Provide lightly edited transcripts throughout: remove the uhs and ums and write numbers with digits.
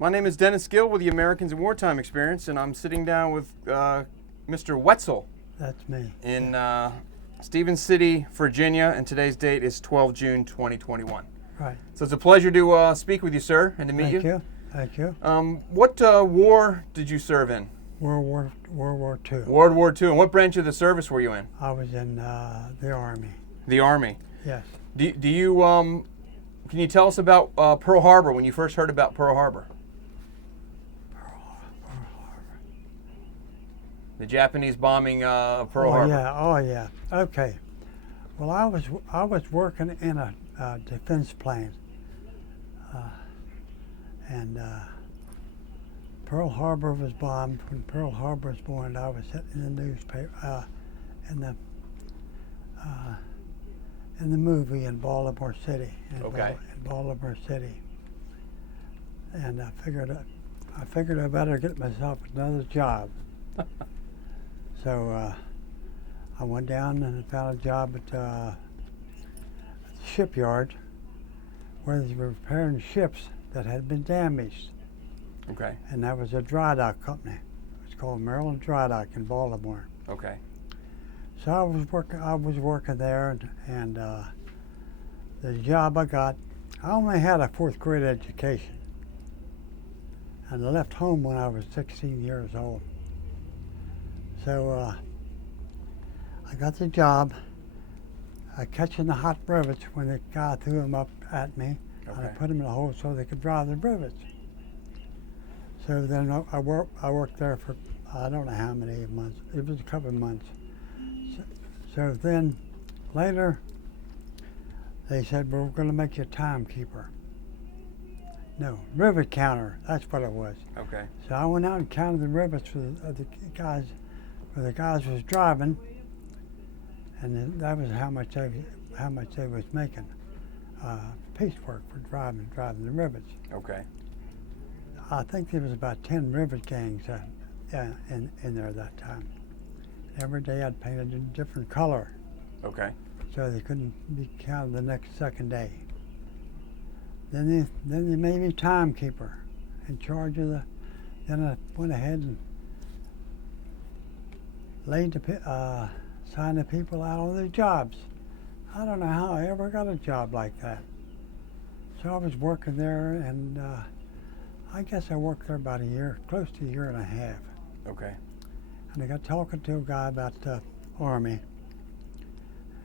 My name is Dennis Gill with the Americans in Wartime Experience, and I'm sitting down with Mr. Whetzel. That's me. In Stevens City, Virginia, and today's date is 12 June 2021. Right. So it's a pleasure to speak with you, sir, and to meet Thank you. Thank you. What war did you serve in? World War II. World War II. And what branch of the service were you in? I was in the Army. The Army. Yes. Do you can you tell us about Pearl Harbor, when you first heard about Pearl Harbor? Pearl Harbor. The Japanese bombing of Pearl Harbor. Oh yeah. Okay. Well, I was working in a defense plane, and Pearl Harbor was bombed. When Pearl Harbor was bombed, I was in the newspaper, in the movie in Baltimore City. Okay. In Baltimore City, and I figured I better get myself another job. So I went down and found a job at the shipyard where they were repairing ships that had been damaged. Okay. And that was a dry dock company. It was called Maryland Dry Dock in Baltimore. Okay. So I was working there, and the job I got, I only had a 4th grade education, and I left home when I was 16 years old. So I got the job catching the hot rivets when the guy threw them up at me, and I put them in a hole so they could dry the rivets. So then I worked there for I don't know how many months. It was a couple of months. So then later they said, well, we're going to make you a timekeeper. No, rivet counter. That's what it was. Okay. So I went out and counted the rivets for the guys, where the guys was driving, and then that was how much they was making. Piecework for driving the rivets. Okay. I think there was about 10 rivet gangs in there at that time. Every day I'd painted a different color. Okay. So they couldn't be counted the second day. Then they made me timekeeper, in charge of the. Then I went ahead and signed the people out on their jobs. I don't know how I ever got a job like that. So I was working there, and I guess I worked there about a year, close to a year and a half. Okay. And I got talking to a guy about the Army,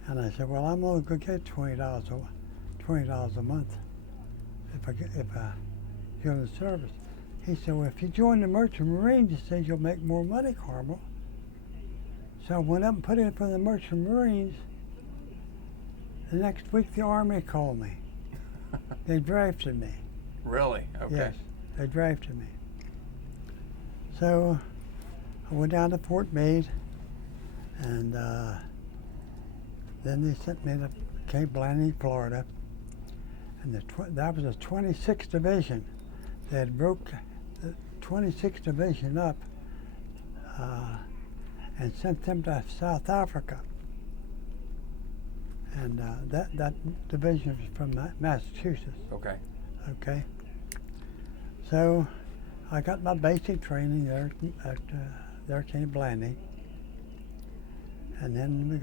and I said, well, I'm only going to get $20 a month if I go to the service. He said, well, if you join the Merchant Marines, he says you'll make more money, Carmel. So I went up and put in for the Merchant Marines. The next week, the Army called me. They drafted me. Really? Okay. Yes, they drafted me. So I went down to Fort Meade, and then they sent me to Cape Blanding, Florida, and that was the 26th Division. They had broke the 26th Division up and sent them to South Africa. And that division was from Massachusetts. Okay. Okay. So I got my basic training there at Cape Blanding, and then I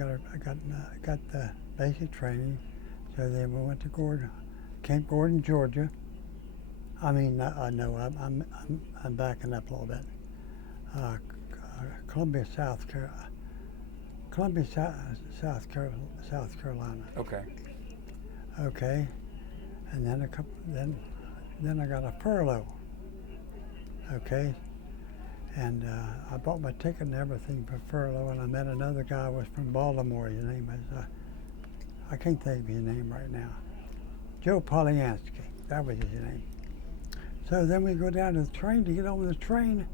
got the basic training. So then we went to Camp Gordon, Georgia. I mean, no, I'm backing up a little bit. Columbia, South Carolina. Okay. Okay, and then then I got a furlough. Okay, and I bought my ticket and everything for furlough, and I met another guy who was from Baltimore. His name was I can't think of his name right now. Joe Polyansky. That was his name. So then we go down to the train to get on the train.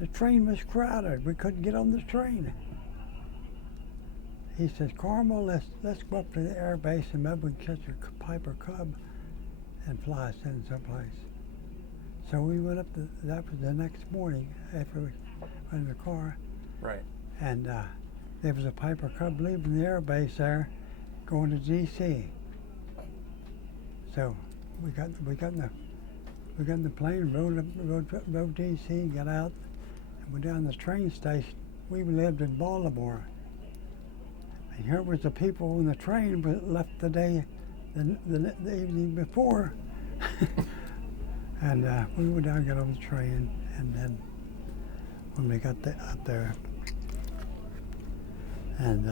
The train was crowded. We couldn't get on the train. He says, Carmel, let's go up to the air base and maybe we can catch a Piper Cub and fly us in someplace. So we went up. That was the next morning after we went in the car. Right. And there was a Piper Cub leaving the air base there, going to D.C. So we got in the we got in the plane, rode D.C., got out, and went down to the train station. We lived in Baltimore. And here was the people on the train but left the evening before. And we went down and got on the train, and then when we got up there, and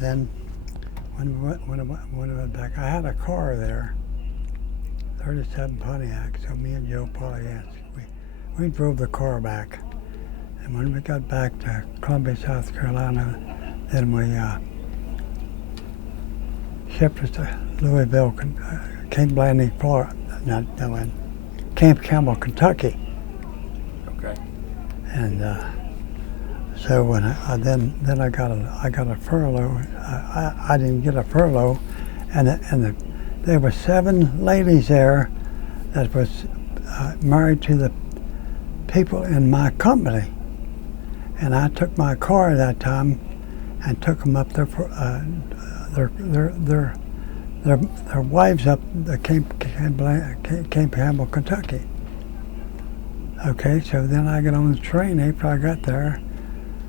then when I went back, I had a car there, 37 Pontiac, so me and Joe Polyansky, we drove the car back. And when we got back to Columbia, South Carolina, then we shipped us to Louisville, Camp Landing, Florida, Camp Campbell, Kentucky. Okay. And so when I got a furlough. I didn't get a furlough, and there were 7 ladies there that was married to the people in my company, and I took my car at that time and took them up there for their wives up the Camp Campbell, Kentucky. Okay, so then I got on the train. After I got there,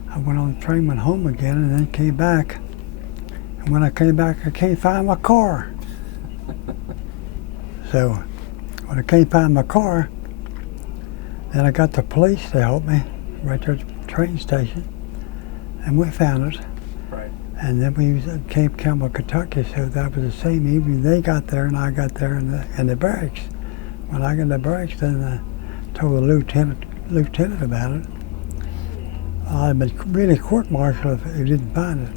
I went on the train, went home again, and then came back. And when I came back, I can't find my car. So when I can't find my car, then I got the police to help me right there at the train station, and we found it. Right. And then we was at Camp Campbell, Kentucky, so that was the same evening they got there and I got there in the barracks. When I got in the barracks, then I told the lieutenant about it. I'd been really court-martialed if he didn't find it.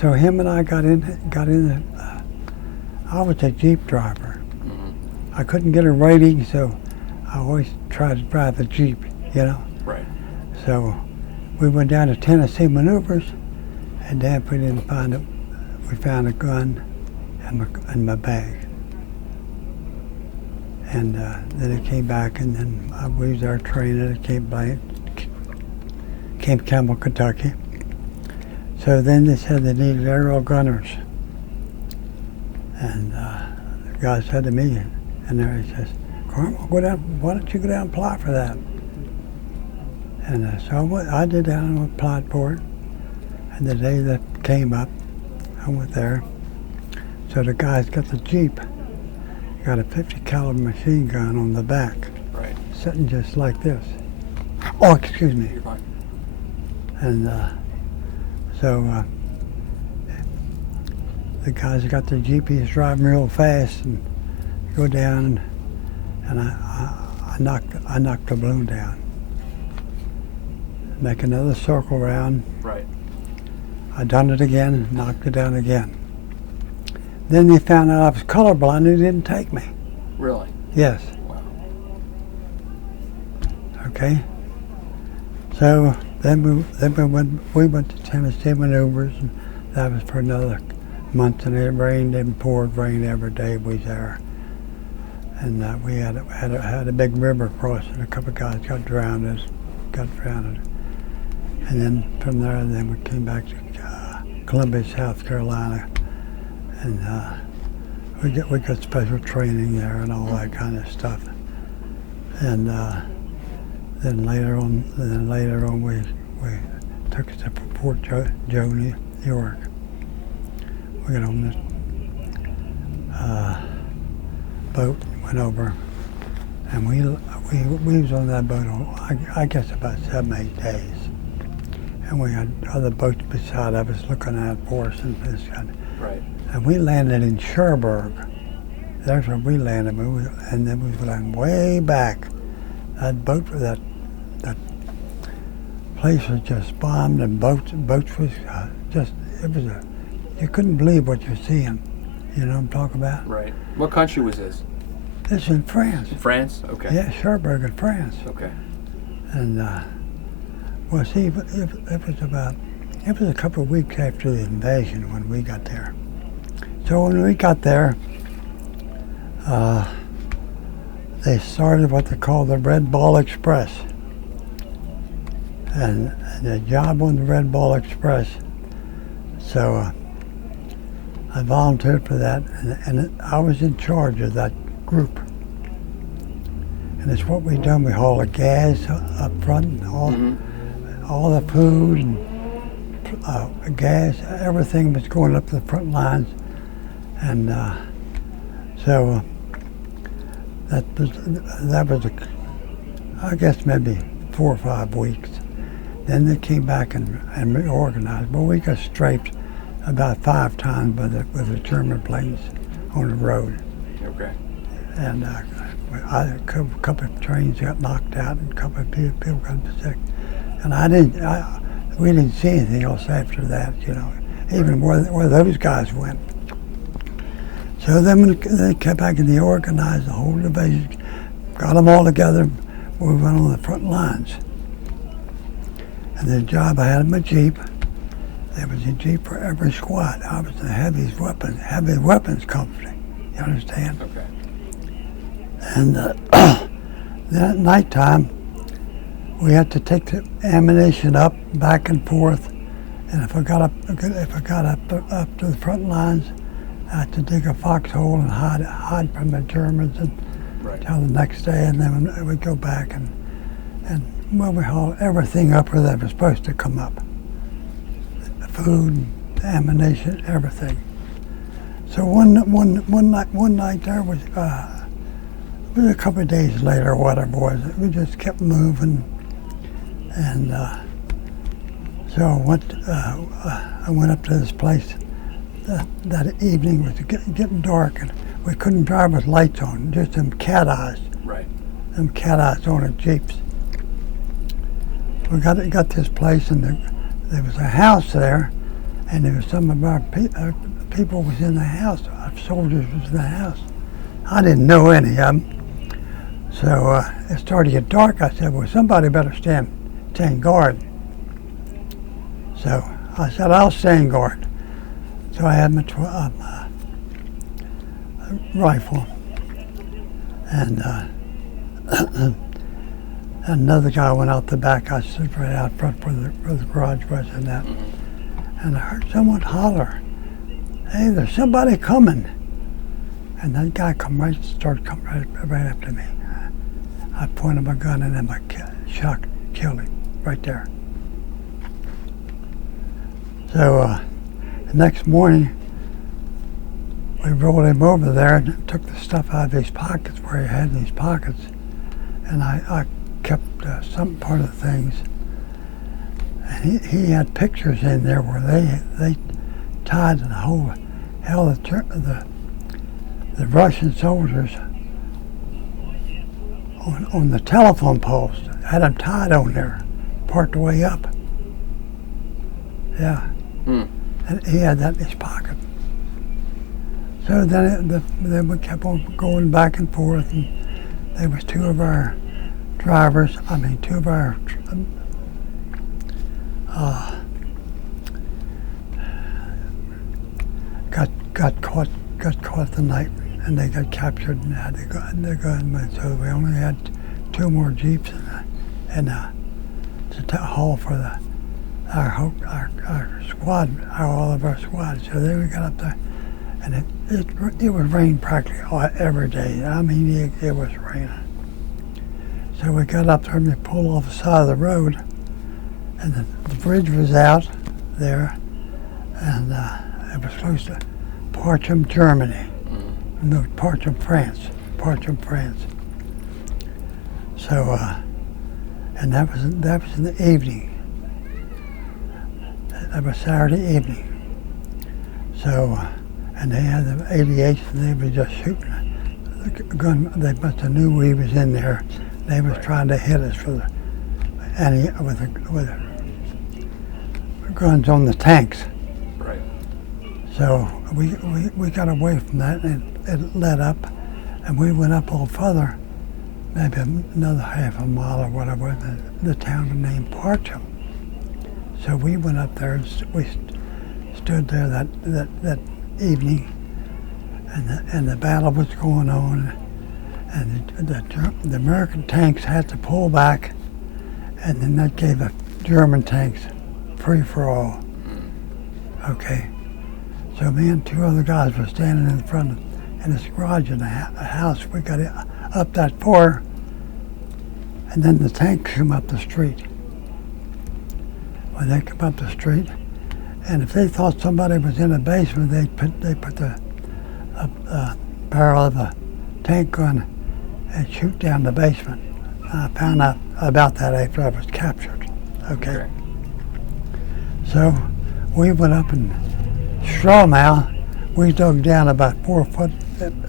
So him and I got in. I was a Jeep driver. Mm-hmm. I couldn't get a rating, so I always tried to drive the Jeep, you know. Right. So we went down to Tennessee Maneuvers, and then we didn't find it. We found a gun in my bag. And then it came back, and then we was there training at Camp Campbell, Kentucky. So then they said they needed aerial gunners. And the guy said to me, and there he says, Carmel, why don't you go down and apply for that? And so I did that and applied for it. And the day that came up, I went there. So the guy's got the Jeep, got a 50 caliber machine gun on the back, right, sitting just like this. Oh, excuse me. You're fine. And so the guy's got the Jeep, he's driving real fast, and go down, and I knocked the balloon down. Make another circle round. Right. I done it again, knocked it down again. Then they found out I was colorblind, and they didn't take me. Really? Yes. Wow. Okay. So then we went to Tennessee Maneuvers, and that was for another month, and it rained and poured rain every day we was there. And we had a big river crossing. A couple of guys got drowned. And then from there, then we came back to Columbia, South Carolina, and we got special training there and all that kind of stuff. And then later on, we took us to Fort Joe, New York. We got on this boat, went over, and we was on that boat, I guess about 7-8 days. And we had other boats beside of us looking out for us and this kind of. Right. And we landed in Cherbourg. There's where we landed, and then we went way back. That place was just bombed, and boats was you couldn't believe what you're seeing. You know what I'm talking about? Right. What country was this? This is in France. France? Okay. Yeah, Cherbourg in France. Okay. And well, see, it was a couple of weeks after the invasion when we got there. So when we got there, they started what they call the Red Ball Express. And the job on the Red Ball Express, so I volunteered for that, and I was in charge of that group. And it's what we done. We hauled the gas up front, and all the food and gas, everything was going up to the front lines. And so that was I guess maybe 4 or 5 weeks. Then they came back and reorganized. But we got strafed about 5 times with the German planes on the road. Okay. And a couple of trains got knocked out, and a couple of people got sick. And we didn't see anything else after that, even where those guys went. So then when they came back and they organized the whole division, got them all together, we went on the front lines. And the job I had in my Jeep, there was a Jeep for every squad. I was the heavy weapons company, you understand? Okay. And then at nighttime, we had to take the ammunition up, back and forth. And if I got up to the front lines, I had to dig a foxhole and hide from the Germans until the next day, and then we'd go back and we hauled everything up where that was supposed to come up. The food, ammunition, everything. So one night there was a couple of days later or whatever it was, we just kept moving, and so I went up to this place. That evening was getting dark, and we couldn't drive with lights on, just them cat eyes. Right. Them cat eyes on the Jeeps. We got this place, and there was a house there, and there was some of our people was in the house. Our soldiers was in the house. I didn't know any of them. So it started to get dark. I said, well, somebody better stand guard. So I said, I'll stand guard. So I had my rifle, and another guy went out the back. I stood right out front where the garage was, and I heard someone holler, "Hey, there's somebody coming!" And that guy started coming right up to me. I pointed my gun and then my shot killed him right there. So the next morning, we rolled him over there and took the stuff out of his pockets where he had in his pockets, and I kept some part of the things. And he had pictures in there where they tied the whole the Russian soldiers on the telephone poles, had them tied on there, part the way up. Yeah. And he had that in his pocket. So then we kept on going back and forth, and there was two of our got caught the night, and they got captured and had to go. So we only had 2 more Jeeps and to haul for our squad, all of our squads. So then we got up there, and it was raining practically every day. I mean, it was raining. So we got up there and we pulled off the side of the road, and the bridge was out there, and it was close to Parcham, Germany. No, Parcham, France. So, and that was in the evening. That was Saturday evening. So, and they had the 88s, and they were just shooting. The gun, they must have knew we was in there. They was trying to hit us with the guns on the tanks. Right. So we got away from that, and it led up, and we went up a little further, maybe another half a mile or whatever, the town named Parcham. So we went up there, and we stood there that evening, and the battle was going on, and the American tanks had to pull back, and then that gave the German tanks free for all. Okay, So me and two other guys were standing in front of in this garage in the house. We got up that far, and then the tanks come up the street. When they come up the street, and if they thought somebody was in the basement, they put the barrel of the tank gun and shoot down the basement. I found out about that after I was captured. Okay. So we went up in straw mound. We dug down about 4 foot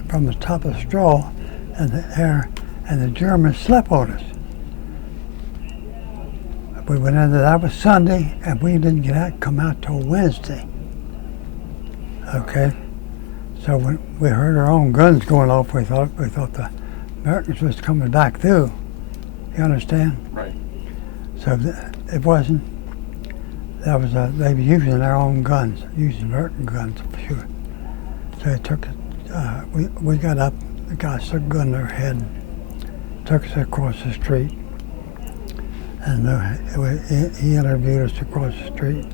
from the top of the straw and the air, and the Germans slept on us. We went into that was Sunday, and we didn't come out till Wednesday. Okay, so when we heard our own guns going off, we thought the Americans was coming back through. You understand? Right. So it wasn't. That was they were using their own guns, using American guns for sure. So it took us. We got up. The guy stuck a gun in their head, and took us across the street. And he interviewed us across the street,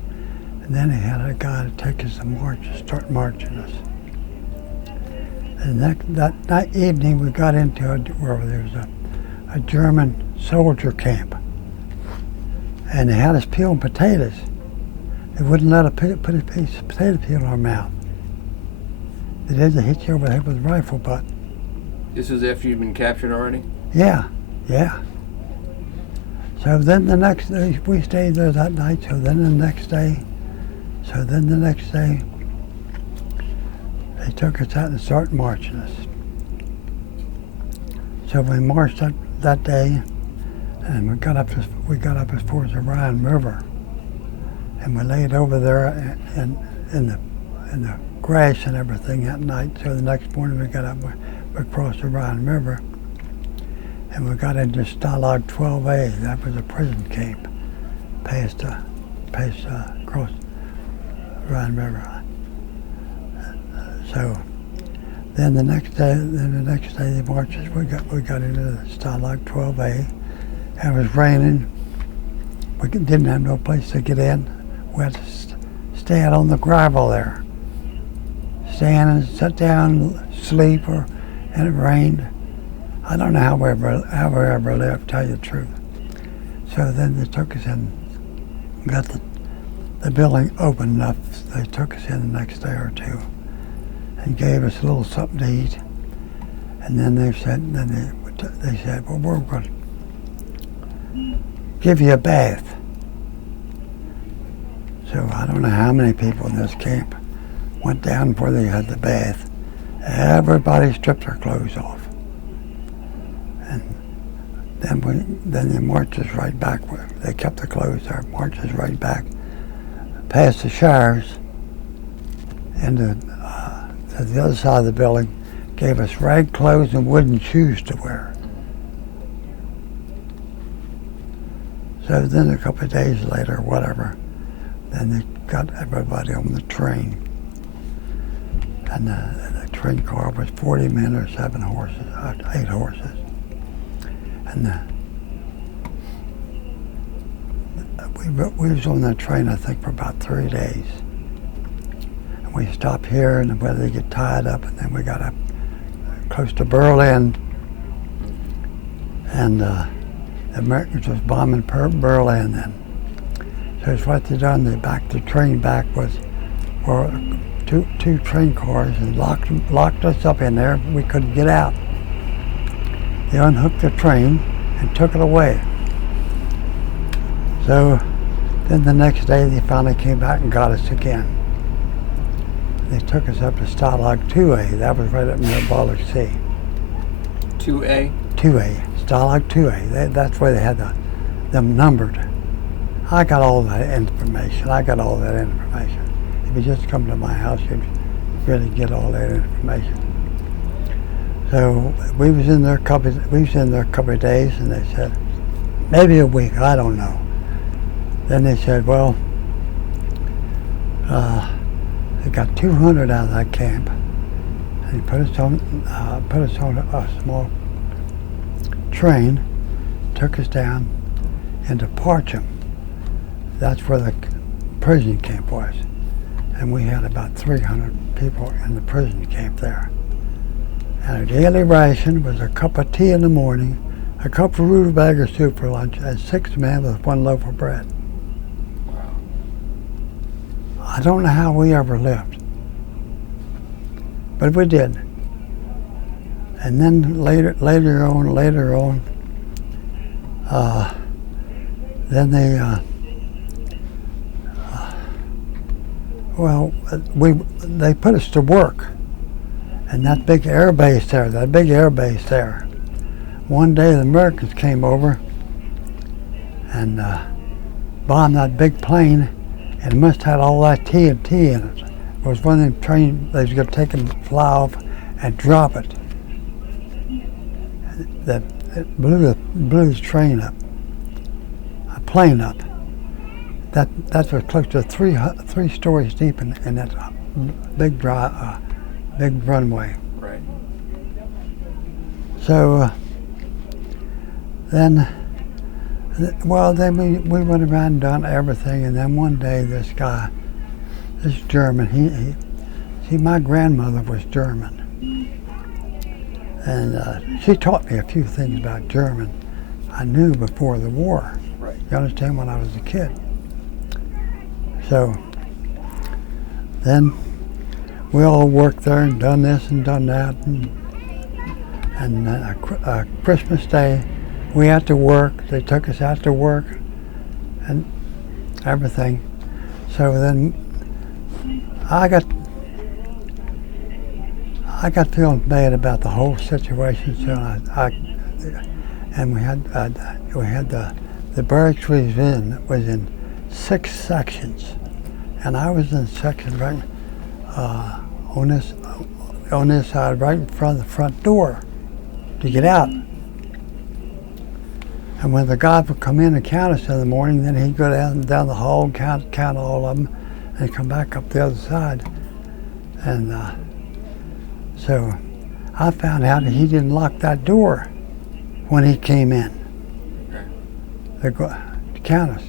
and then he had a guy to take us to march, start marching us. And that evening we got into where there was a German soldier camp, and they had us peeling potatoes. They wouldn't let us put a piece of potato peel in our mouth. They did. They hit you over the head with a rifle butt. This was after you'd been captured already? Yeah. So then the next day, we stayed there that night, so then the next day, they took us out and started marching us. So we marched that day, and we got up as far as the Rhine River, and we laid over there in the grass and everything that night. So the next morning we got up, we crossed the Rhine River, and we got into Stalag 12A. That was a prison camp, across the Rhine River. So then the next day the marches, we got into the Stalag 12A. And it was raining. We didn't have no place to get in. We had to stay out on the gravel there. Stand and sit down, sleep, and it rained. I don't know how we ever lived, tell you the truth. So then they took us in, got the building open enough. They took us in the next day or two and gave us a little something to eat. And then they said, well, we're going to give you a bath. So I don't know how many people in this camp went down before they had the bath. Everybody stripped their clothes off. And then they marched us right back. They kept the clothes there, marched us right back, past the showers, into to the other side of the building, gave us rag clothes and wooden shoes to wear. So then a couple of days later, whatever, then they got everybody on the train. And the train car was 40 men or 8 horses. And we was on that train, I think, for about 3 days. And we stopped here, and the weather get tied up, and then we got up close to Berlin. And the Americans was bombing Berlin then. So it's what they done. They backed the train back with two train cars and locked us up in there. We couldn't get out. They unhooked the train and took it away. So then the next day they finally came back and got us again. They took us up to Stalag 2A. That was right up near Baltic Sea. 2A? 2A. Stalag 2A. That's where they had them numbered. I got all that information. If you just come to my house, you'd really get all that information. So we was in there a couple of days, and they said, maybe a week, I don't know. Then they said, well, they got 200 out of that camp, and he put us on a small train, took us down into Parcham. That's where the prison camp was. and we had about 300 people in the prison camp there. And our daily ration was a cup of tea in the morning, a cup of rutabaga soup for lunch, and 6 men with 1 loaf of bread. Wow. I don't know how we ever lived, but we did. And then later on, then they put us to work. And that big air base there, one day the Americans came over and bombed that big plane, and it must have had all that TNT in it. It was one of them trains they was going to take and fly off and drop it. That it blew the train up, a plane up. That was close to 3 stories deep in that big runway. Right. So then we went around and done everything, and then one day this German, my grandmother was German, and she taught me a few things about German I knew before the war. Right. You understand, when I was a kid. So then we all worked there and done this and done that, and Christmas Day we had to work. They took us out to work and everything. So then I got feeling bad about the whole situation. So we had the barracks we was in 6 sections, and I was in section right on this side, right in front of the front door to get out. And when the guy would come in and count us in the morning, then he'd go down the hall and count all of them, and come back up the other side. And so I found out that he didn't lock that door when he came in to count us.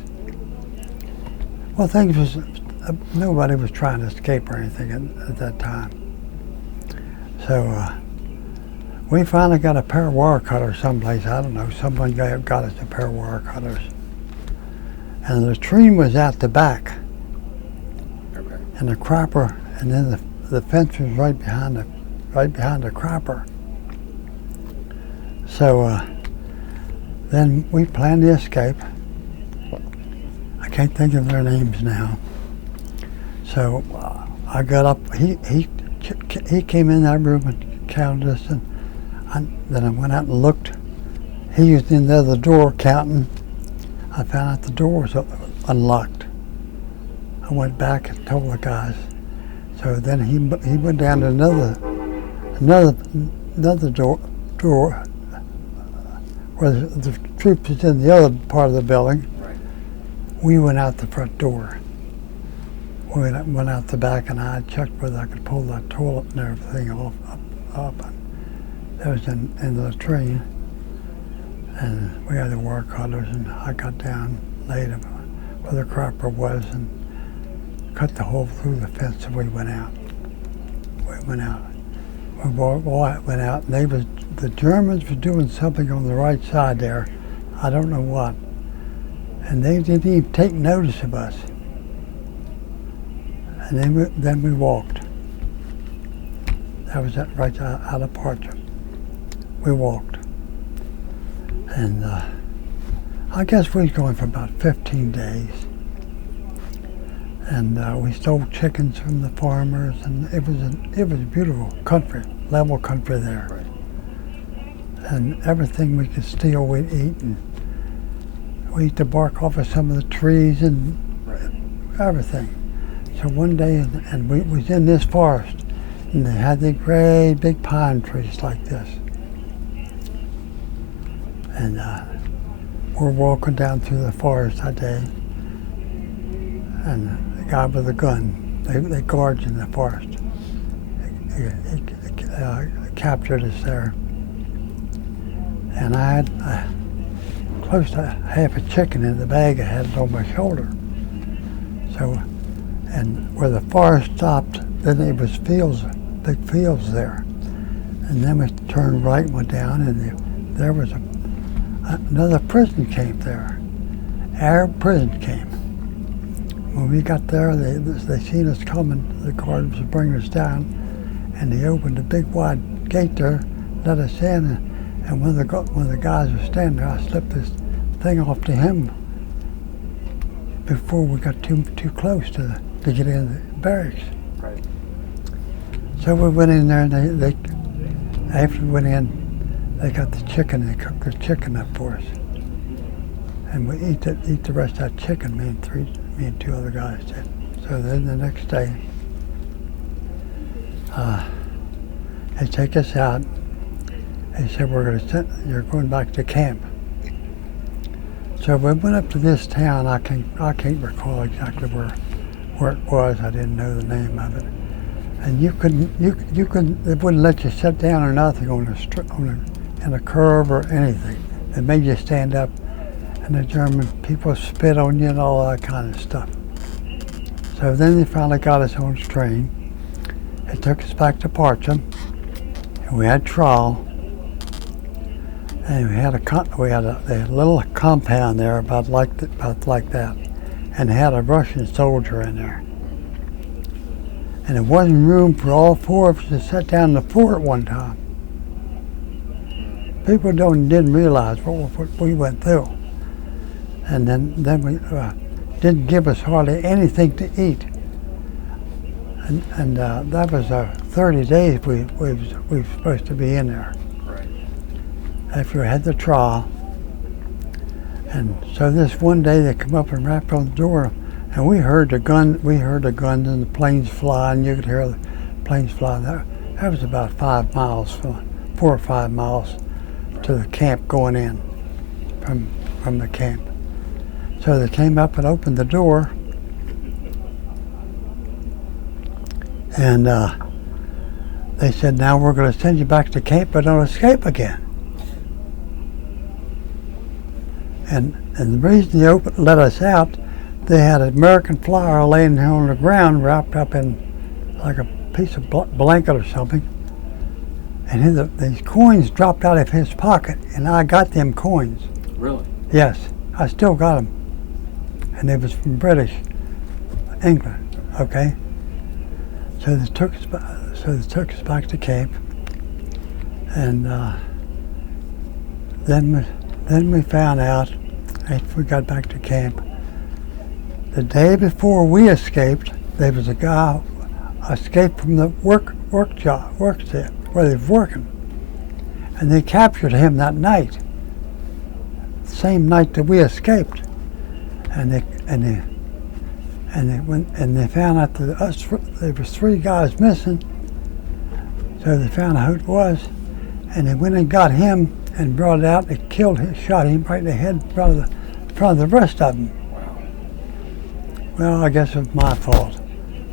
Well, nobody was trying to escape or anything at that time. So we finally got a pair of wire cutters someplace. I don't know. Someone got us a pair of wire cutters. And the latrine was out the back. Okay. And the crapper, and then the fence was right behind the crapper. So then we planned the escape. I can't think of their names now. So I got up. He came in that room and counted us, and then I went out and looked. He was in the other door counting. I found out the door was unlocked. I went back and told the guys. So then he went down to another door where the troops was in the other part of the building. Right. We went out the front door. We went out the back, and I checked whether I could pull that toilet and everything up. That was in the latrine, and we had the wire cutters, and I got down later where the crapper was and cut the hole through the fence, and we went out. We went out, and the Germans were doing something on the right side there. I don't know what, and they didn't even take notice of us. And then we walked. That was it, right out of Parcher. We walked. And I guess we was going for about 15 days. And we stole chickens from the farmers, and it was beautiful country, level country there. Right. And everything we could steal, we'd eat, and we eat the bark off of some of the trees and everything. So one day, and we was in this forest, and they had the great big pine trees like this. And we're walking down through the forest that day, and the guy with a gun, they guards in the forest. He captured us there. And I had close to half a chicken in the bag. I had it on my shoulder. So And where the forest stopped, then there was fields, big fields there. And then we turned right and went down, and there was another prison came there. Arab prison came. When we got there, they seen us coming. The guard was bringing us down, and they opened a big wide gate there, let us in. And when the guys were standing there, I slipped this thing off to him before we got too close to get in the barracks. Right. So we went in there, and they after we went in, they got the chicken. They cooked the chicken up for us, and we eat the rest of that chicken. Me and two other guys did. So then the next day, they take us out. They said, you're going back to camp. So we went up to this town. I can't recall exactly where it was. I didn't know the name of it. And you couldn't, they wouldn't let you sit down or nothing in a curve or anything. They made you stand up, and the German people spit on you and all that kind of stuff. So then they finally got us on a train. They took us back to Parcham, and we had trial. And they had a little compound there about like that, and they had a Russian soldier in there. And there wasn't room for all four of us to sit down in the floor at one time. People didn't realize what we went through. And then we didn't give us hardly anything to eat. And that was 30 days we were supposed to be in there. Right. After we had the trial. And so this one day they come up and rapped on the door, and we heard the guns and the planes fly, and you could hear the planes fly. That was about 4 or 5 miles to the camp going in from the camp. So they came up and opened the door, and they said, now we're going to send you back to camp, but don't escape again. And the reason they let us out, they had an American flower laying there on the ground wrapped up in like a piece of blanket or something. And these coins dropped out of his pocket, and I got them coins. Really? Yes, I still got them. And they was from British England, okay? So they took us back to camp, and then we found out, after we got back to camp, the day before we escaped, there was a guy escaped from the work set where they were working, and they captured him that night, the same night that we escaped, and they found out that there was 3 guys missing, so they found out who it was, and they went and got him and brought it out. They shot him right in the head in front of the rest of them. Wow. Well, I guess it was my fault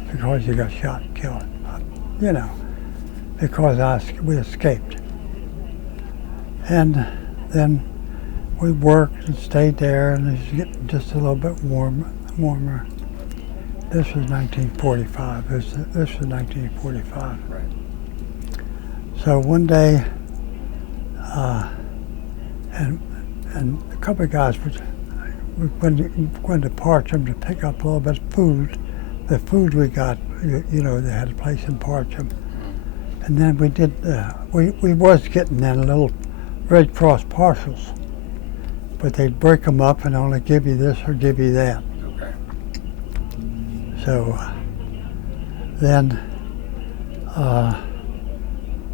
because you got shot and killed. Because we escaped. And then we worked and stayed there, and it was getting just a little bit warmer. This was 1945. This was 1945. Right. So one day, and a couple of guys we went to Parcham to pick up a little bit of food. The food we got, they had a place in Parcham. And then we did, we was getting then little Red Cross parcels, but they'd break them up and only give you this or give you that. Okay. So then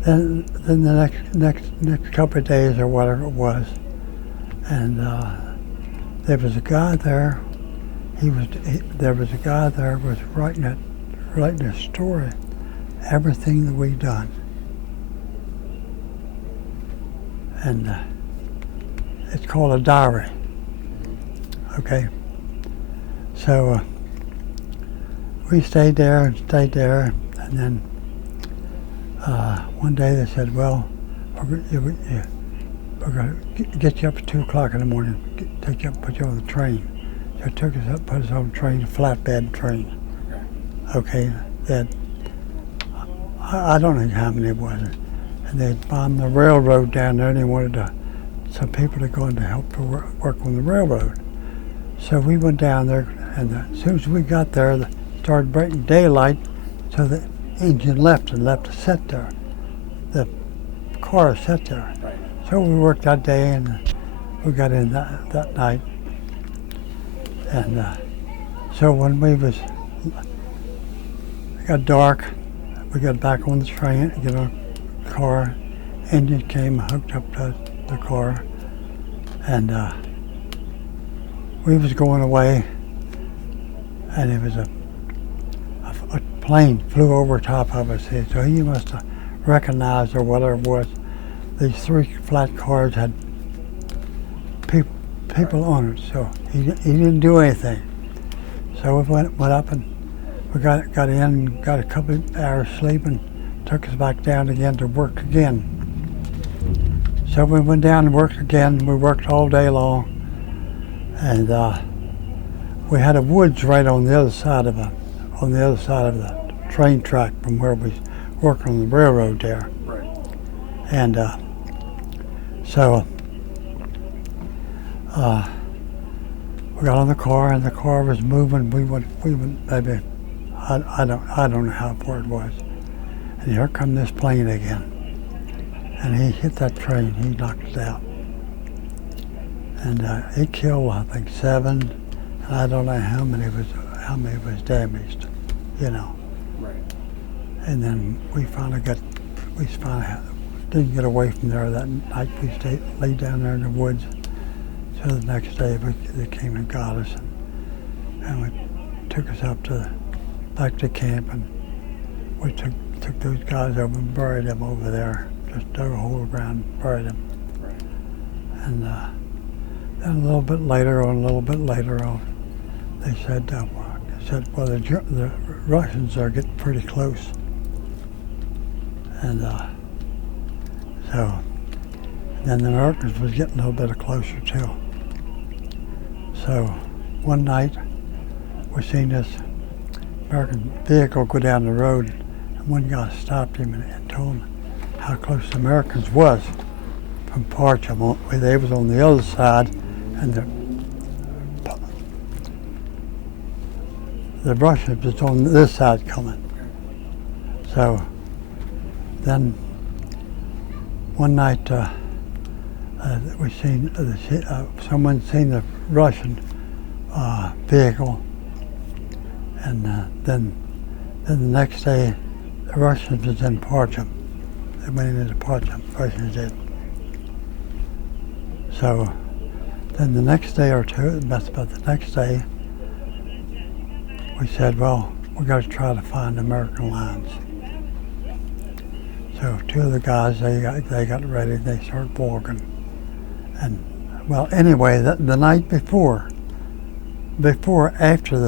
the next couple of days or whatever it was, and there was a guy there. There was a guy there who was writing a story, everything that we've done, and it's called a diary. Okay. So we stayed there, and then one day they said, well, we're going to get you up at 2 o'clock in the morning, take you up, put you on the train. So they took us up, put us on a train, a flatbed train. Okay. Okay, that I don't know how many it was, and they bombed the railroad down there, and they wanted some people to go in to help to work on the railroad. So we went down there, and as soon as we got there, it started breaking daylight, so the engine left to sit there. The car sat there. Right. So we worked that day, and we got in that night. And so when it got dark, we got back on the train, get our car, engine came, hooked up to the car, and we was going away, and it was a plane flew over top of us here, so he must have recognized, or whatever it was, these 3 flat cars had people on it, so he didn't do anything. So we went up and we got in, got a couple of hours sleep, and took us back down again to work again. So we went down and worked again. We worked all day long, and we had a woods right on the other side of the train track from where we was working on the railroad there. Right. And so we got on the car, and the car was moving. We went maybe I don't know how far it was. And here come this plane again. And he hit that train, he knocked it out. And it killed, I think, 7, and I don't know how many was damaged, you know. Right. And then we finally didn't get away from there that night. We laid down there in the woods. So the next day they came and got us, and we took us up back to camp, and we took those guys over and buried them over there. Just dug a hole around and buried them. Right. And then a little bit later on, they said, well, the Russians are getting pretty close. And so then the Americans was getting a little bit closer too. So one night we seen this American vehicle go down the road, and one guy stopped him and told him how close the Americans was from Parcham. They was on the other side, and the Russians was on this side coming. So then one night we seen someone seen the Russian vehicle, and then the next day the Russians was in Parcham. They went into Parcham, Russians did. So then the next day or two, that's about the next day, we said, well, we got to try to find American lines. So 2 of the guys, they got ready, they started walking. And well, anyway, the night before after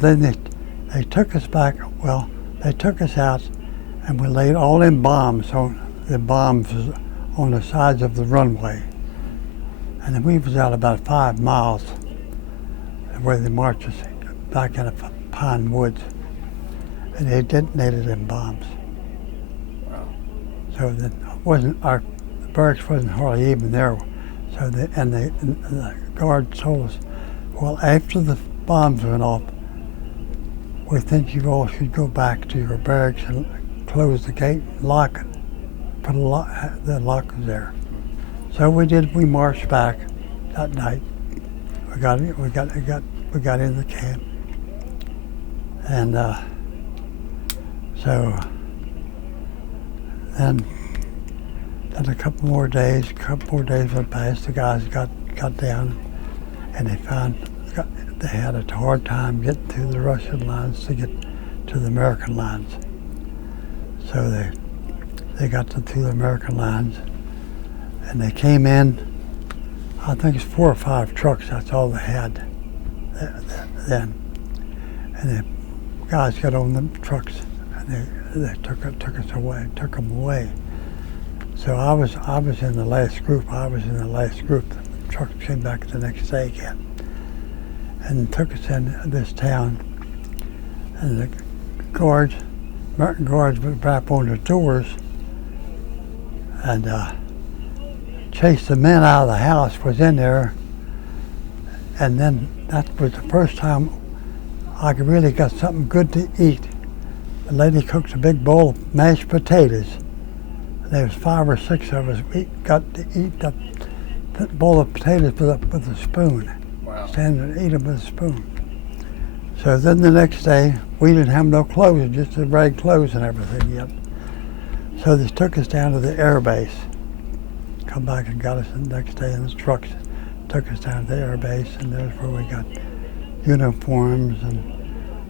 then they took us back, well, they took us out, and we laid all them bombs on the sides of the runway. And then we was out about 5 miles where they marched us back in the pine woods, and they detonated them bombs. Wow. So the barracks wasn't hardly even there. So the guard told us, well, after the bombs went off, we think you all should go back to your barracks and close the gate and lock it. Put the lockers there. So we did. We marched back that night. We got in the camp, and so then a couple more days went past. The guys got down, and they had a hard time getting through the Russian lines to get to the American lines. So they got through the American lines, and they came in. I think it's 4 or 5 trucks. That's all they had then. And the guys got on the trucks, and they took them away. So I was in the last group. The truck came back the next day again, and took us in this town and the guards, mountain guards, would rap on the doors and chase the men out of the house. Was in there, and then that was the first time I really got something good to eat. The lady cooked a big bowl of mashed potatoes. There was 5 or 6 of us. We got to eat that bowl of potatoes with a spoon. Wow. Stand and eat them with a spoon. So then the next day, we didn't have no clothes, just the rag clothes and everything yet. So they took us down to the air base. Come back and got us the next day in the trucks. Took us down to the air base, and there's where we got uniforms and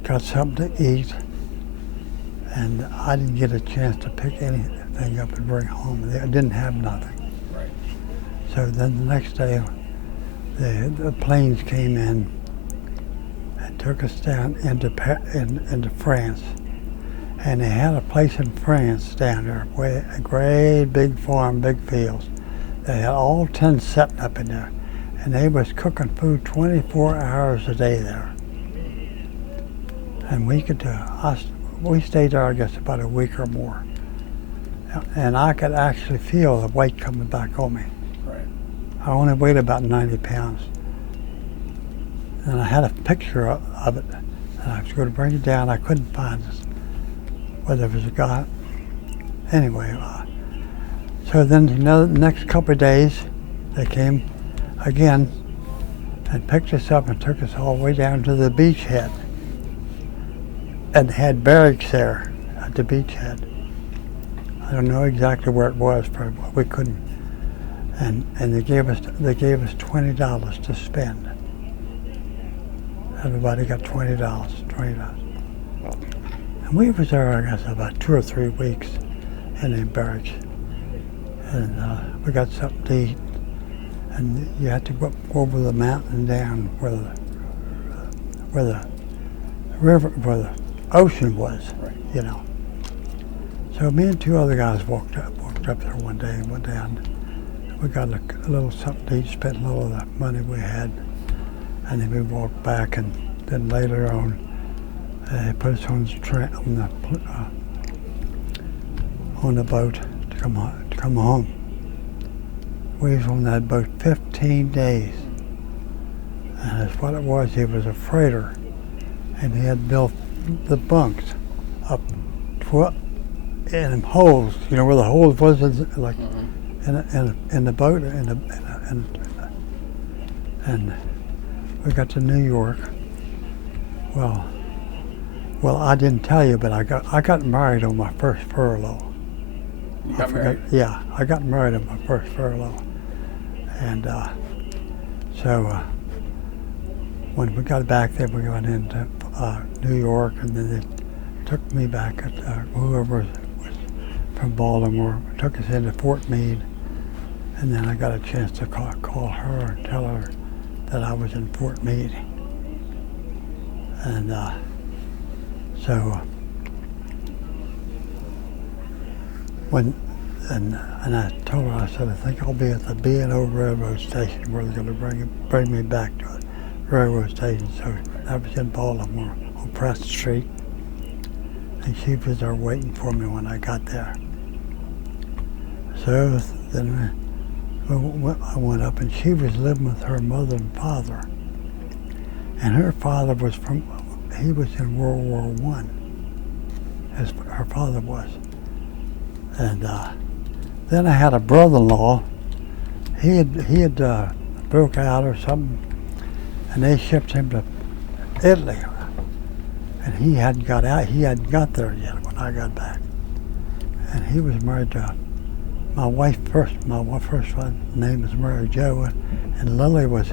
got something to eat. And I didn't get a chance to pick anything up and bring home. I didn't have nothing. Right. So then the next day, the planes came in and took us down into France. And they had a place in France down there, a great big farm, big fields. They had all tents setting up in there. And they was cooking food 24 hours a day there. And we could we stayed there, I guess, about a week or more. And I could actually feel the weight coming back on me. Right. I only weighed about 90 pounds. And I had a picture of it, and I was going to bring it down. I couldn't find it, whether it was a guy. Anyway, so then the next couple of days, they came again and picked us up and took us all the way down to the Beachhead. And had barracks there at the Beachhead. I don't know exactly where it was, but we couldn't. And they gave us $20 to spend. Everybody got $20. And we was there, I guess, about 2 or 3 weeks in the barracks. And we got something to eat. And you had to go over the mountain down where the river, where the ocean was, Right. you know. So me and 2 other guys walked up there one day and went down. We got a little something to eat, spent a little of the money we had, and then we walked back. And then later on, they put us on the boat to come home. We was on that boat 15 days, and that's what it was. He was a freighter, and he had built the bunks up in holes. You know where the holes was, like in the boat, and we got to New York. Well, I didn't tell you, but I got married on my first furlough. You got married? Yeah, I got married on my first furlough, and so when we got back there, we went into New York, and then they took me back. Whoever was from Baltimore took us into Fort Meade, and then I got a chance to call her and tell her that I was in Fort Meade, and so and I told her, I said, I think I'll be at the B&O Railroad Station where they're going to bring me back to the railroad station. So that was in Baltimore on Preston Street, and she was there waiting for me when I got there. So then I went up, and she was living with her mother and father, and her father was he was in World War I, as her father was. And then I had a brother-in-law. He had broke out or something, and they shipped him to Italy. And he hadn't got out. He hadn't got there yet when I got back. And he was married to my wife first. My first wife's name was Mary Jo, and Lily was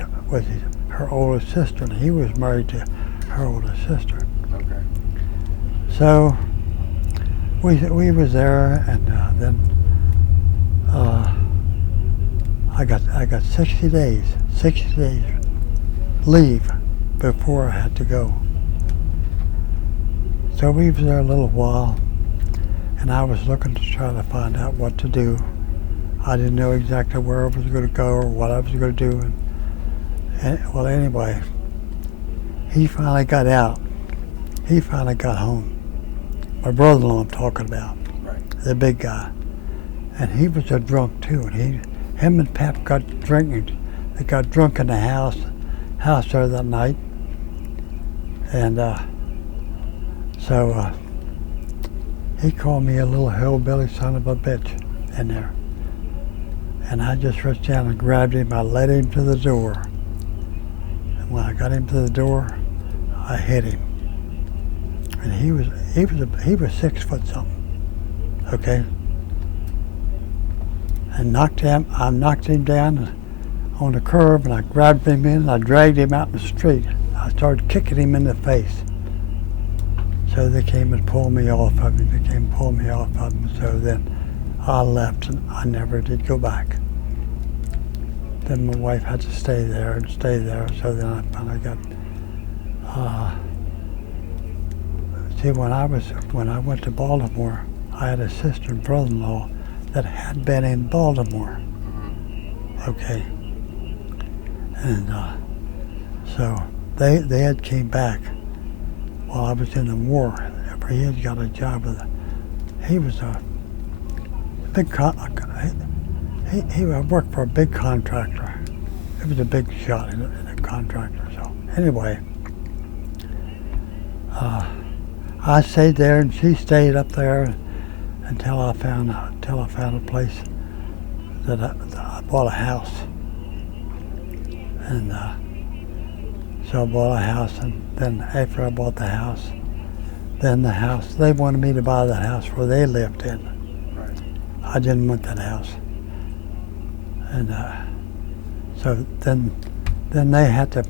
her older sister, and he was married to her older sister. Okay. So we was there, and then I got 60 days leave before I had to go. So we was there a little while, and I was looking to try to find out what to do. I didn't know exactly where I was going to go or what I was going to do. And well, anyway, he finally got out, he finally got home. My brother-in-law I'm talking about, Right. the big guy. And he was a drunk too. And him and Pap got drinking. They got drunk in the house there that night. And so he called me a little hillbilly son of a bitch in there. And I just reached down and grabbed him. I led him to the door. And when I got him to the door, I hit him. And he was 6 foot something. Okay. And I knocked him down on the curb, and I grabbed him in, and I dragged him out in the street. I started kicking him in the face. So they came and pulled me off of him. So then I left, and I never did go back. Then my wife had to stay there. So then I finally got. See, when I went to Baltimore, I had a sister and brother-in-law that had been in Baltimore. Okay. And so they had came back while I was in the war. He had got a job with. He was a big. He worked for a big contractor. It was a big shot in a contractor. So anyway, I stayed there, and she stayed up there until I found a place that I bought a house. And so I bought a house, and then after I bought the house, they wanted me to buy the house where they lived in. Right. I didn't want that house. And so then they had to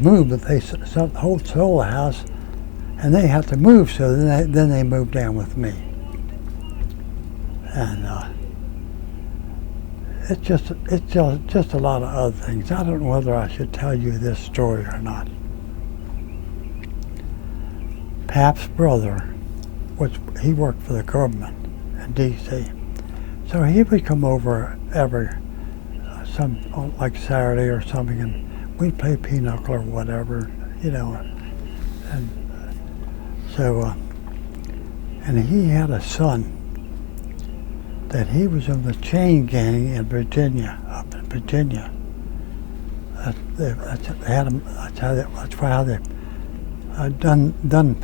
move, but they sold the house, and they had to move. So then they moved down with me. And it's just a lot of other things. I don't know whether I should tell you this story or not. Pap's brother he worked for the government in D.C. So he would come over every like Saturday or something, and we'd play pinochle or whatever, you know. And so, and he had a son that he was in the chain gang in Virginia, up in Virginia. That's how they done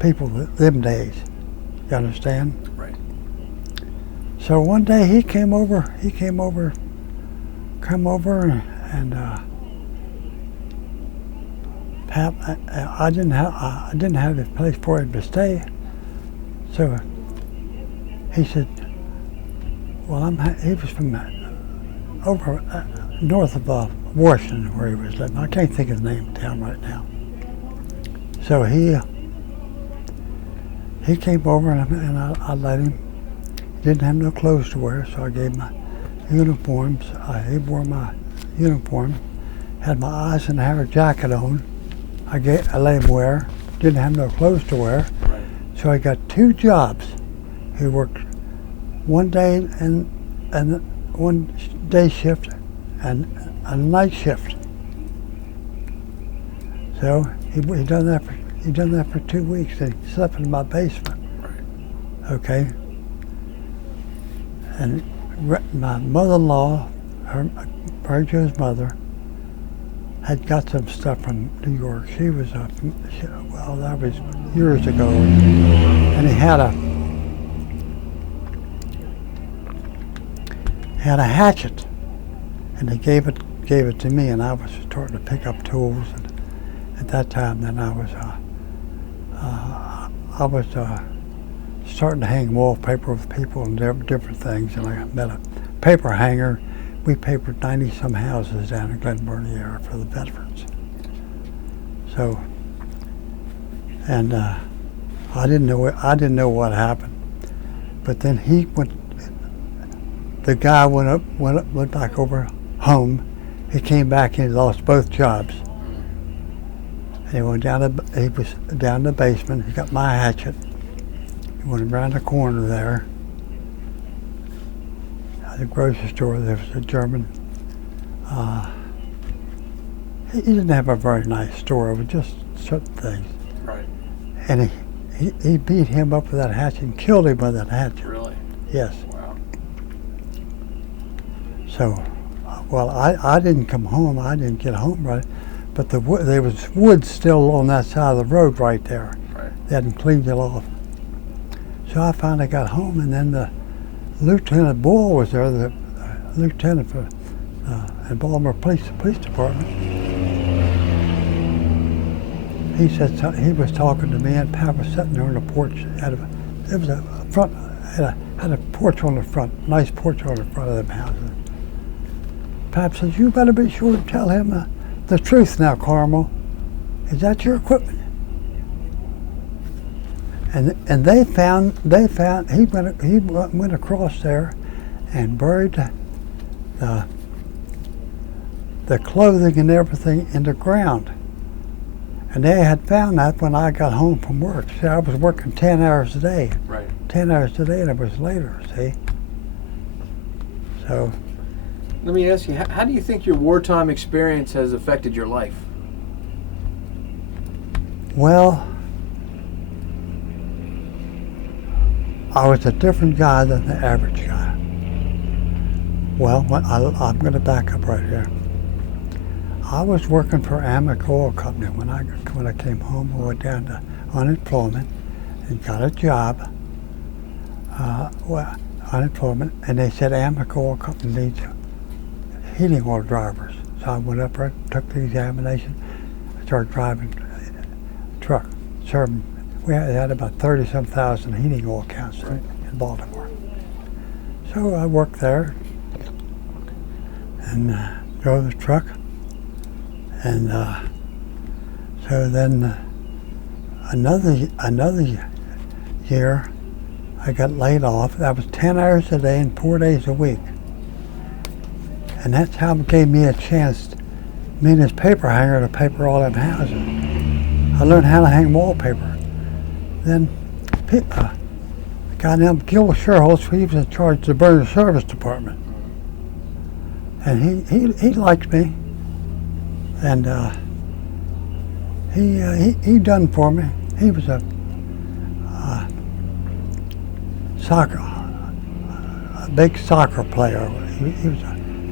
people them days. You understand? Right. So one day he came over, and Pap, I didn't have a place for him to stay. So he said, well, he was from over north of Washington, where he was living. I can't think of the name of the town right now. So he came over, and I let him. He didn't have no clothes to wear, so I gave him my uniforms. He wore my uniform, had my eyes and hair jacket on. I let him wear. Didn't have no clothes to wear, Right. so I got 2 jobs. He worked one day and one day shift and a night shift. So he done that for 2 weeks, and he slept in my basement. Right. Okay. And my mother-in-law, Joe's mother, had got some stuff from New York. She was well, that was years ago, and he had a hatchet, and they gave it to me, and I was starting to pick up tools. And at that time, then I was starting to hang wallpaper with people and different things, and I met a paper hanger. We papered 90-some houses down in Glenburnie area for the veterans. So, and I didn't know what happened, but then the guy went back over home. He came back and he lost both jobs. And he was down in the basement. He got my hatchet. He went around the corner there. At the grocery store, there was a German. he didn't have a very nice store. It was just certain things. Right. And he beat him up with that hatchet and killed him with that hatchet. Really? Yes. Wow. So, well, I didn't come home. I didn't get home right. But there was wood still on that side of the road right there. Right. They hadn't cleaned it off. So I finally got home, and then the Lieutenant Boyle was there, the lieutenant for the Baltimore Police Department. He said he was talking to me, and Paps was sitting there on the porch. Had a porch on the front, nice porch on the front of them houses. Paps says, "You better be sure to tell him the truth now, Carmel. Is that your equipment?" And they found he went across there and buried the clothing and everything in the ground. And they had found that when I got home from work. See, I was working 10 hours a day. Right. 10 hours a day, and it was later, see? So. Let me ask you, how do you think your wartime experience has affected your life? Well, I was a different guy than the average guy. Well, I'm going to back up right here. I was working for Amic Oil Company when I came home. I went down to unemployment and got a job. Unemployment, and they said Amic Oil Company needs heating oil drivers. So I went up there, took the examination, I started driving a truck, serving. We had about 30-some thousand heating oil accounts in Baltimore. So I worked there and drove the truck. And so then another year, I got laid off. That was 10 hours a day and 4 days a week. And that's how it gave me a chance, me and this paper hanger, to paper all them houses. I learned how to hang wallpaper. Then a guy named Gil Sherman, he was in charge of the burner service department. And he liked me. And he done for me. He was a big soccer player.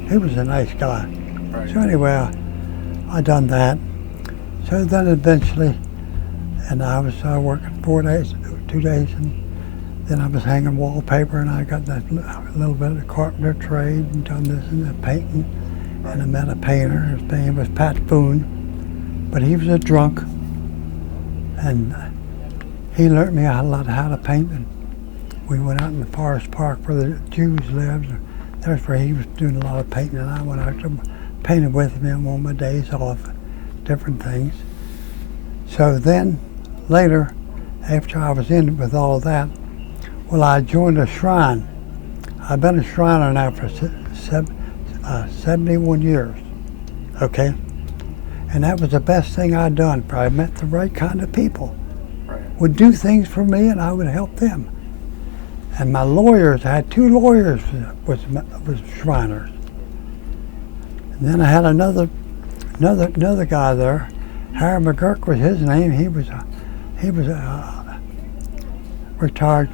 He was a nice guy. Right. So anyway, I done that. So then eventually, and I was working 4 days, 2 days, and then I was hanging wallpaper, and I got that little bit of the carpenter trade and done this and that painting. And I met a painter. His name was Pat Boone, but he was a drunk, and he learned me a lot how to paint. And we went out in the Forest Park where the Jews lived. That's where he was doing a lot of painting, and I went out to painted with him on my days off, different things. So then, later, after I was in with all of that, well, I joined a shrine. I've been a shriner now for 71 years, okay? And that was the best thing I'd done. I met the right kind of people. Right. Would do things for me, and I would help them. And my lawyers, I had 2 lawyers was Shriners. And then I had another guy there. Harry McGurk was his name. He was retired.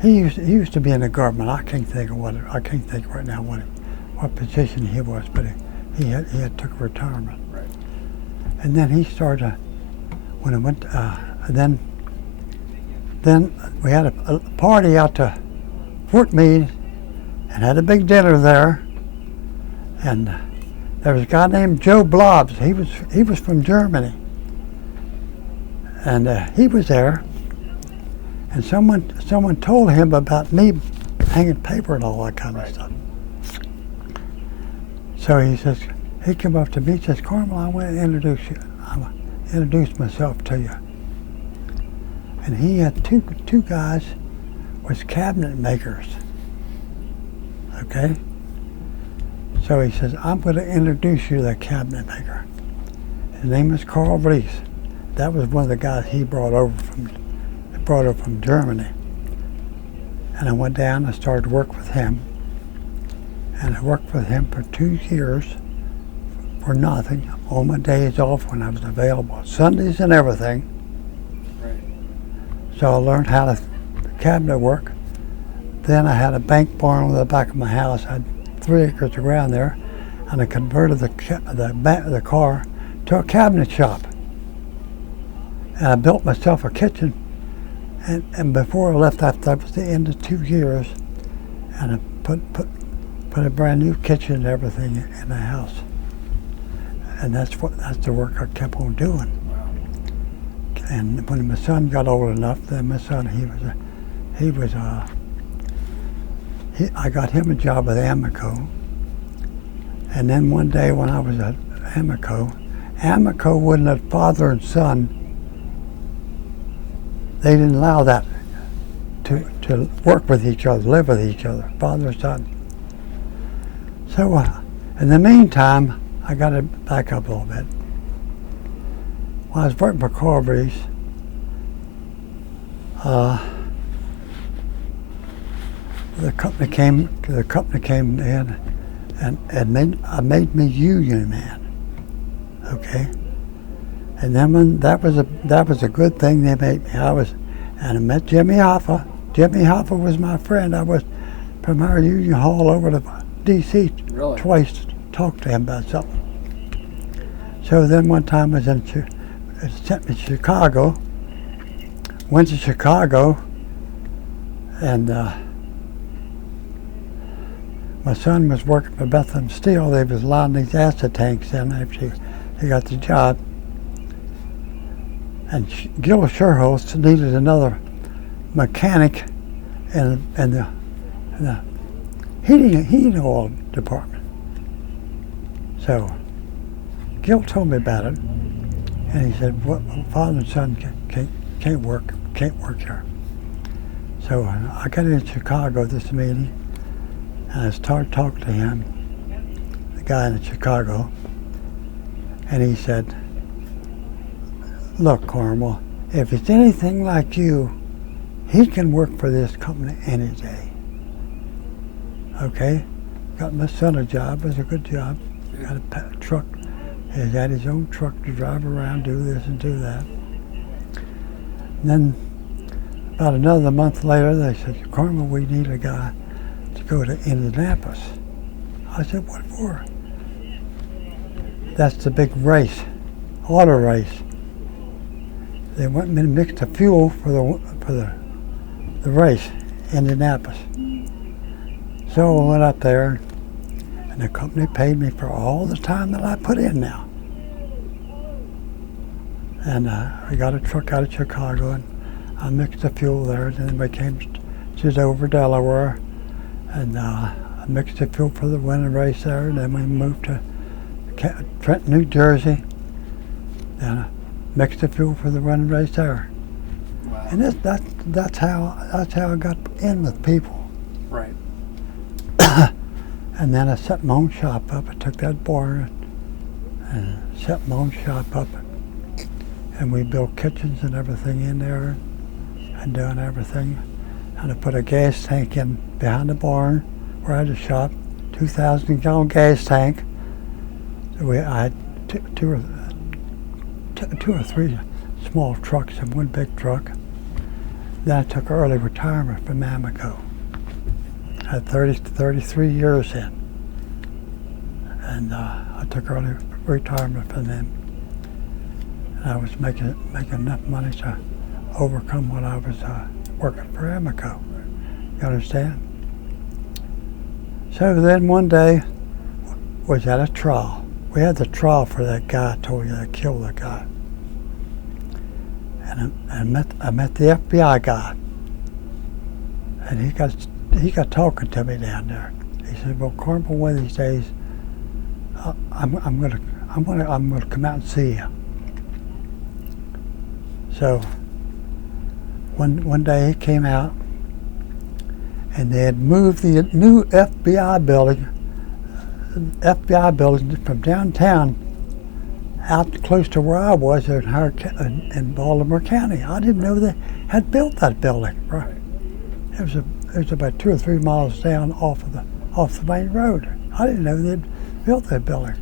He used to be in the government. I can't think right now what position he was, but he had took retirement. Right. And then he started when I went. Then we had a party out to Fort Meade and had a big dinner there. And there was a guy named Joe Blobs. He was from Germany, and he was there. And someone told him about me hanging paper and all that kind of stuff. So he says, he came up to me and says, "Carmel, I want to introduce you. I want to introduce myself to you." And he had two guys was cabinet makers. Okay? So he says, "I'm going to introduce you to that cabinet maker. His name is Reis." That was one of the guys he brought over from Germany. And I went down and started to work with him. And I worked with him for 2 years for nothing on my days off when I was available, Sundays and everything. Right. So I learned how to cabinet work. Then I had a bank barn on the back of my house. I had 3 acres of ground there, and I converted the car to a cabinet shop. And I built myself a kitchen. And before I left, that was the end of 2 years, and I put a brand new kitchen and everything in the house. And that's the work I kept on doing. And when my son got old enough, then my son I got him a job with Amoco. And then one day when I was at Amoco wouldn't let father and son. They didn't allow that to work with each other, live with each other, father and son. So in the meantime, I got to back up a little bit. When I was working for Reis, the company came in and made me union man. Okay. And then when that was a good thing they made me. And I met Jimmy Hoffa. Jimmy Hoffa was my friend. I was from our union hall over to D.C. Really? twice to talk to him about something. So then one time I was sent me to Chicago. Went to Chicago, and my son was working for Bethlehem Steel. They was loading these acid tanks in after he got the job. And Gil Sherman needed another mechanic in the heating oil department. So Gil told me about it, and he said, "What, father and son can't work here." So I got in Chicago this meeting, and I started talking to him, the guy in Chicago, and he said, "Look, Carmel, if it's anything like you, he can work for this company any day." Okay? Got my son a job. It was a good job. Got a truck. He had his own truck to drive around, do this and do that. And then about another month later, they said, "Carmel, we need a guy to go to Indianapolis." I said, "What for?" "That's the big race, auto race. They went and mixed the fuel for the race, Indianapolis." So I went up there, and the company paid me for all the time that I put in now. And I got a truck out of Chicago, and I mixed the fuel there. And then we came to Dover, Delaware, and I mixed the fuel for the winter race there. And then we moved to Trenton, New Jersey, and I mixed the fuel for the winter race there. Wow. And that's how I got in with people. Right. And then I set my own shop up. I took that barn and set my own shop up, and we built kitchens and everything in there, and doing everything. And I put a gas tank in behind the barn where I had a shop, 2,000-gallon gas tank. So I had two or three small trucks and one big truck. Then I took early retirement from Amoco. I had 33 years in, and I took early retirement from them. And I was making enough money to overcome what I was working for Amoco. You understand? So then one day was at a trial. We had the trial for that guy I told you that killed that guy. And I met the FBI guy, and he got talking to me down there. He said, "Well, Carmel, one of these days, I'm gonna come out and see you." So one day he came out, and they had moved the new FBI building from downtown out close to where I was in Baltimore County. I didn't know they had built that building. Right. It was about 2 or 3 miles down off the main road. I didn't know they'd built that building.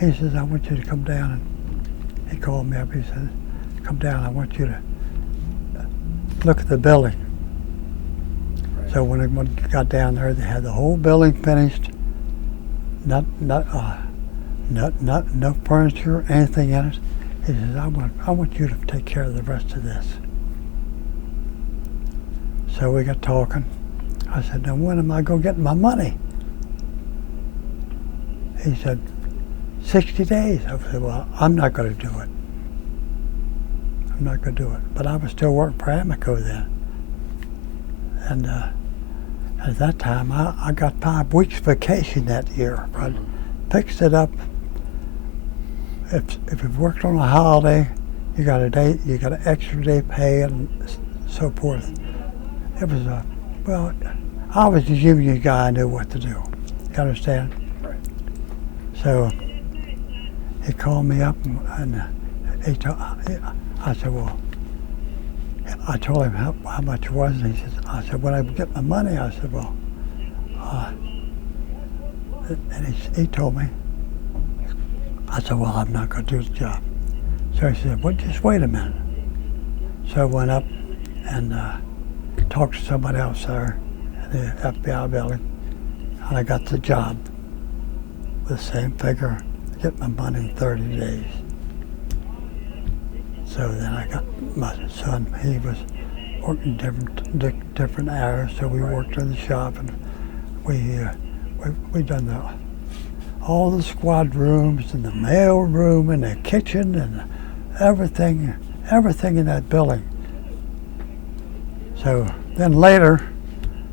He says, I want you to come down, and he called me up. He said, come down, I want you to look at the building. Right. So when I got down there, they had the whole building finished. No furniture, anything in it. He says, I want you to take care of the rest of this. So we got talking. I said, now when am I going to get my money? He said, 60 days. I said, well, I'm not going to do it. I'm not going to do it. But I was still working for Amico then. And at that time, I got 5 weeks vacation that year. I fixed it up. If you've worked on a holiday, you got a day, you got an extra day pay and so forth. It was I was the union guy. I knew what to do. You understand? Right. So he called me up and I said, well, I told him how much it was, and he said, I said, when I get my money, I said, well, and he told me. I said, well, I'm not going to do the job. So he said, well, just wait a minute. So I went up and talked to somebody else there in the FBI building, and I got the job with the same figure, get my money in 30 days. So then I got my son, he was working different hours, so we worked in the shop, and we done all the squad rooms and the mail room and the kitchen and everything in that building. So then later,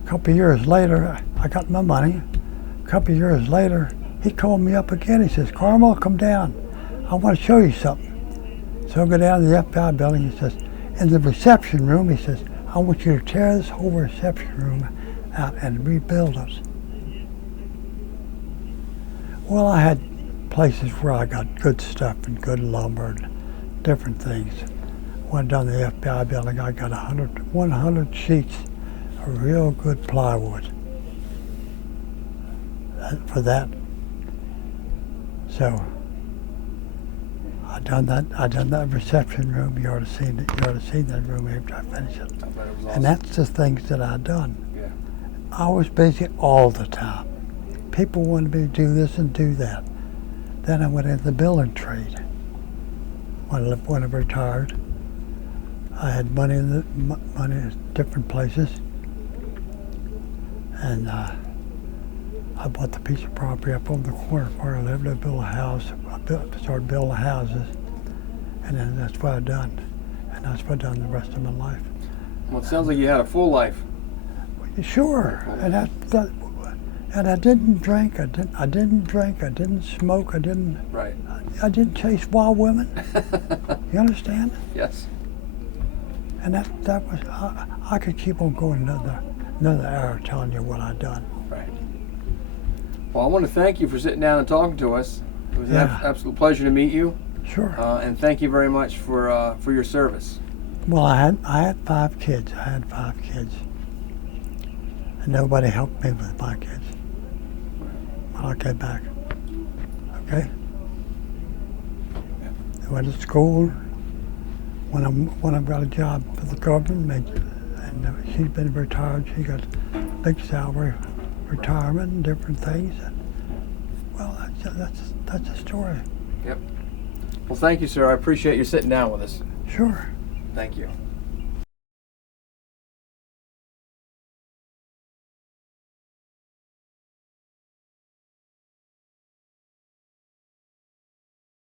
a couple of years later, I got my money. A couple of years later, he called me up again. He says, Carmel, come down. I want to show you something. So I go down to the FBI building. He says, in the reception room, he says, I want you to tear this whole reception room out and rebuild it. Well, I had places where I got good stuff and good lumber and different things. When down the FBI building, I got 100 sheets of real good plywood for that. So I done that reception room. You ought to seen that room after I finished it. I bet it was awesome. And that's the things that I done. Yeah. I was busy all the time. People wanted me to do this and do that. Then I went into the building trade. When I retired, I had money in different places, and I bought the piece of property up on the corner where I lived. I built a house. I started building houses, and then that's what I've done, and that's what I've done the rest of my life. Well, it sounds like you had a full life. Sure, and I didn't drink. I didn't drink. I didn't smoke. Right. I didn't chase wild women. You understand? Yes. And that was I could keep on going another hour telling you what I'd done. Right. Well, I want to thank you for sitting down and talking to us. It was an Yeah. absolute pleasure to meet you. Sure. And thank you very much for your service. Well, I had 5 kids. And nobody helped me with my kids when I came back. Okay. They went to school. When I got a job for the government, and she's been retired, she got a big salary, retirement, and different things. And, well, that's a story. Yep. Well, thank you, sir. I appreciate you sitting down with us. Sure. Thank you.